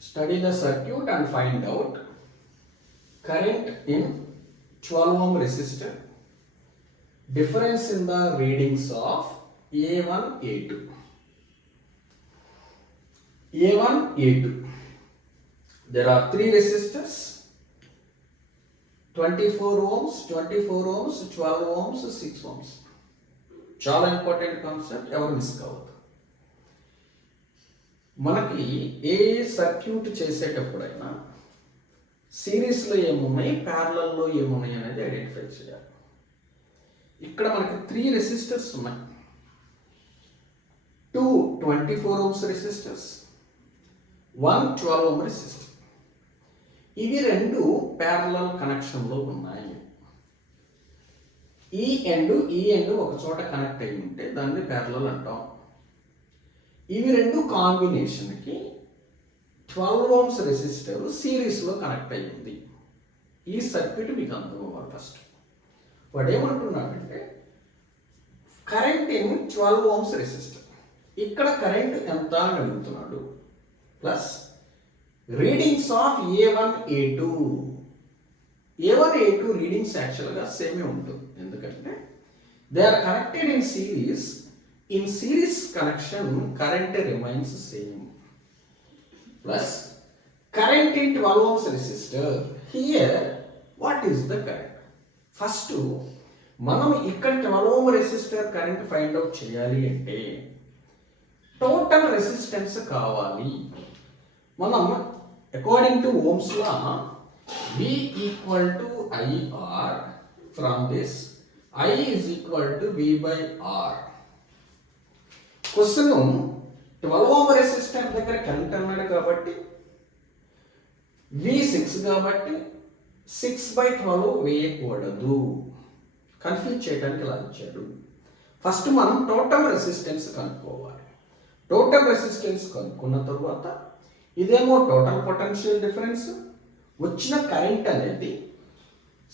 Study the circuit and find out current in 12 ohm resistor, difference in the readings of A1, A2. A1, A2. There are three resistors, 24 ohms, 12 ohms, 6 ohms. చాలా important concept, ఎవరు మిస్ కావద్దు. మనకి ఏ సర్క్యూట్ చేసేటప్పుడైనా సిరీస్లో ఏమున్నాయి, ప్యారలల్లో ఏమున్నాయి అనేది ఐడెంటిఫై చేయాలి. ఇక్కడ మనకి 3 రెసిస్టర్స్ ఉన్నాయి. 2 24 ohms రెసిస్టర్స్, 1 12 ohm రెసిస్టర్. ఇవి రెండు ప్యారలల్ కనెక్షన్లో ఉన్నాయి. ఈ ఎండ్ ఒక చోట కనెక్ట్ అయి ఉంటే దాన్ని ప్యారలల్ అంటాం. ఇవి రెండు కాంబినేషన్కి 12 ohms రెసిస్టర్ సిరీస్లో కనెక్ట్ అయి ఉంది. ఈ సర్క్యూట్ మీకు అర్థం అవ్వాలి. ఫస్ట్ వాడు ఏమంటున్నాడంటే కరెంట్ ఇన్ 12 ohms రెసిస్టర్, ఇక్కడ కరెంట్ ఎంత అని అడుగుతున్నాడు, plus readings of A1, A2. A1, A2 readings యాక్చువల్గా సేమే ఉంటుంది. ఎందుకంటే they are connected in series. In series connection current remains same. Plus current in 12 ohms resistor. Here what is the current? First మనం ఇక్కడ 12 ohm resistor current find out చేయాలి అంటే total resistance కావాలి. మనం according to ohm's law V equal to IR, from this I is equal to V by R. Question 12 ohm resistor దగ్గర కరెంట్ అన్నాడు కాబట్టి V6 కాబట్టి 6/12 వేయకూడదు. కన్ఫ్యూజ్ చేయడానికి ఇలా ఇచ్చాడు. ఫస్ట్ మనం టోటల్ రెసిస్టెన్స్ కనుక్కోవాలి. టోటల్ రెసిస్టెన్స్ కనుక్కున్న తర్వాత ఇదేమో టోటల్ పొటెన్షియల్ డిఫరెన్స్, వచ్చిన కరెంట్ అనేది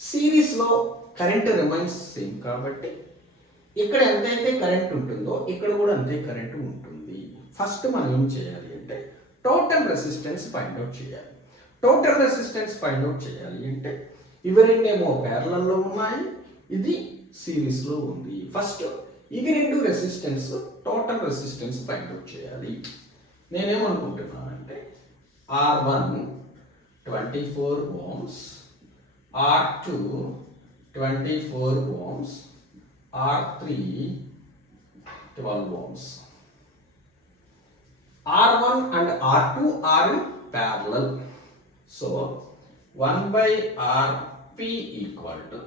సిరీస్లో కరెంట్ రిమైన్స్ సేమ్ కాబట్టి ఇక్కడ ఎంతైతే కరెంట్ ఉంటుందో ఇక్కడ కూడా అంతే కరెంట్ ఉంటుంది. ఫస్ట్ మనం ఏం చేయాలి అంటే టోటల్ రెసిస్టెన్స్ ఫైండ్ అవుట్ చేయాలి. టోటల్ రెసిస్టెన్స్ ఫైండ్ అవుట్ చేయాలి అంటే ఇవి రెండేమో ప్యారలల్లో ఉన్నాయి, ఇది సిరీస్లో ఉంది. ఫస్ట్ ఇవి రెండు resistance, total resistance find out చేయాలి. నేనేమనుకుంటున్నానంటే R1 24 ohms, R2 24 ohms, R3 12 ohms. R1 and R2 are in parallel. So 1/Rp equal to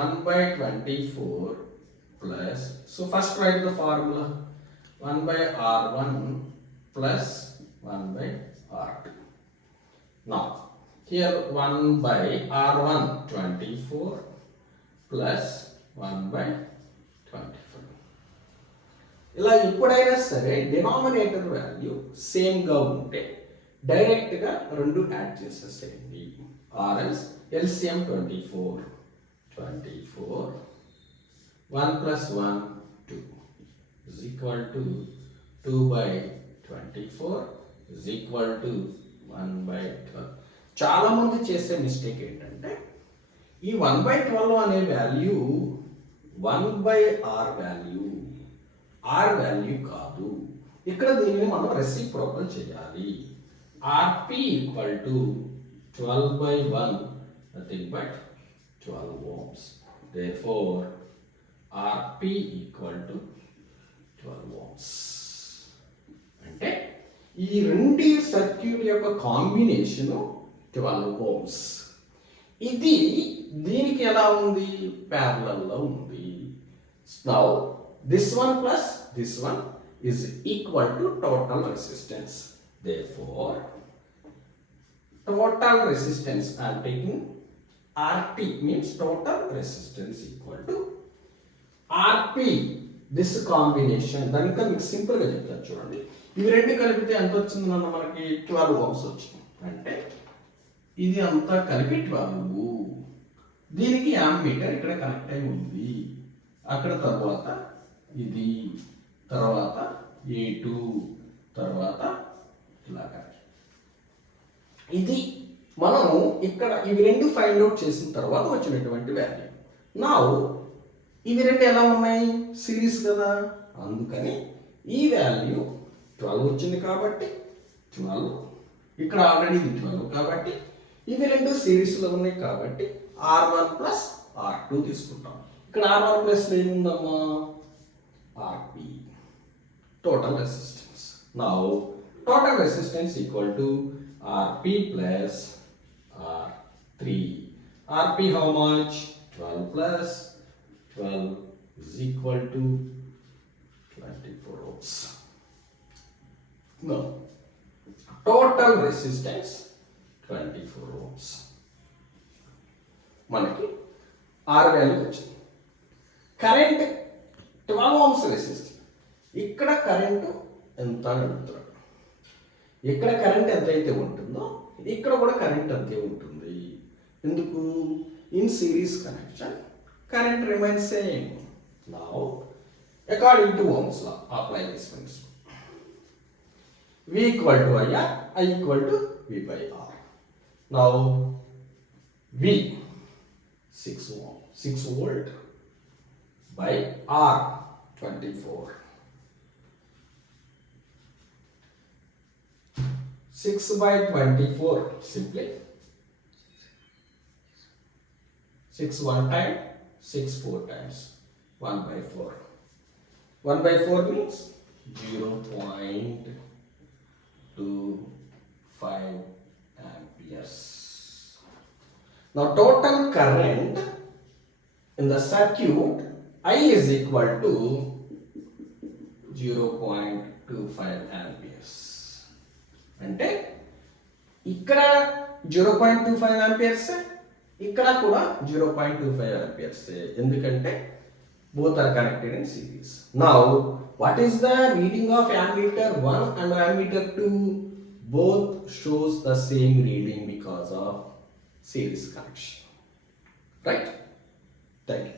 1/24 plus, so first write the formula, 1/R1 plus 1/R2. Now here 1/R1 24 plus 1/24. ఇలా ఎప్పుడైనా సరే denominator value సేమ్గా ఉంటే డైరెక్ట్గా రెండు యాడ్ చేసేసేయండి. ఆర్ఎల్స్ ఎల్సిఎం 24 1 plus 1 2 is equal to 2/24 is equal to 1/12. చాలా మంది చేసే మిస్టేక్ ఏంటంటే ఈ 1/12 అనే value 1/R value, R value కాదు. ఇక్కడ దీన్ని మనం రెసిప్రోకల్ చేయాలి. Rp equal to 12/1, nothing but 12 ohms. Therefore Rp equal to 12 ohms. అంటే ఈ రెండు సర్క్యూట్ యొక్క కాంబినేషన్ 12 ohms. ఇది దీనికి ఎలా ఉంది? ప్యారలల్లో ఉంది. Now this one plus this one is equal to total resistance. Therefore total resistance I am taking RT means total resistance equal to RP. This combination దానికి మీకు సింపుల్ గా చెప్తాను చూడండి. ఇవి రెండు కలిపితే ఎంత వచ్చింది అన్న మనకి 12 ohms వచ్చింది. అంటే ఇది అంతా కలిపి 12. దీనికి యాంమీటర్ ఇక్కడ కనెక్ట్ అయి ఉంది. అక్కడ తర్వాత ఇది, తర్వాత A2, తర్వాత ఇలాగా ఇది మనము ఇక్కడ ఇవి రెండు ఫైండ్ అవుట్ చేసిన తర్వాత వచ్చినటువంటి వాల్యూ. నా ఇవి రెండు ఎలా ఉన్నాయి? సిరీస్ కదా, అందుకని ఈ వాల్యూ 12 వచ్చింది కాబట్టి 12, ఇక్కడ ఆల్రెడీ ఇది 12 కాబట్టి ఇవి రెండు సిరీస్లో ఉన్నాయి కాబట్టి R1 ప్లస్ R2 తీసుకుంటాం. ఇక్కడ R1 ప్లస్ ఏముందమ్మా? RP, total resistance. నా total resistance equal to RP plus R3. RP how much? 12 plus 12 is equal to 24 ohms. No. Total resistance 24 ohms. మనకి R వాల్యూ వచ్చింది. కరెంట్ 12 ohms రెసిస్టర్. ఇక్కడ కరెంటు ఎంత అని అడుగుతున్నాడు. ఇక్కడ కరెంట్ ఎంతైతే ఉంటుందో ఇక్కడ కూడా కరెంట్ అంతే ఉంటుంది. ఎందుకు? In series connection current remains same. Now according to ohm's law apply this principle. V equal to IR, I equal to V by R. Now V 6 volt by R 24. 6 by 24, simply 6 one time, 6 4 times, 1 by 4. 1 by 4 means 0.25 amperes. Now total current in the circuit I is equal to 0.25 amperes. అంటే ఇక్కడ 0.25 ఆంపియర్స్, ఇక్కడ కూడా 0.25 ఆంపియర్స్. ఎందుకంటే both are connected in series. Now what is the reading of ammeter 1 and ammeter 2? Both shows the same reading because of series connection. Right? Thank you.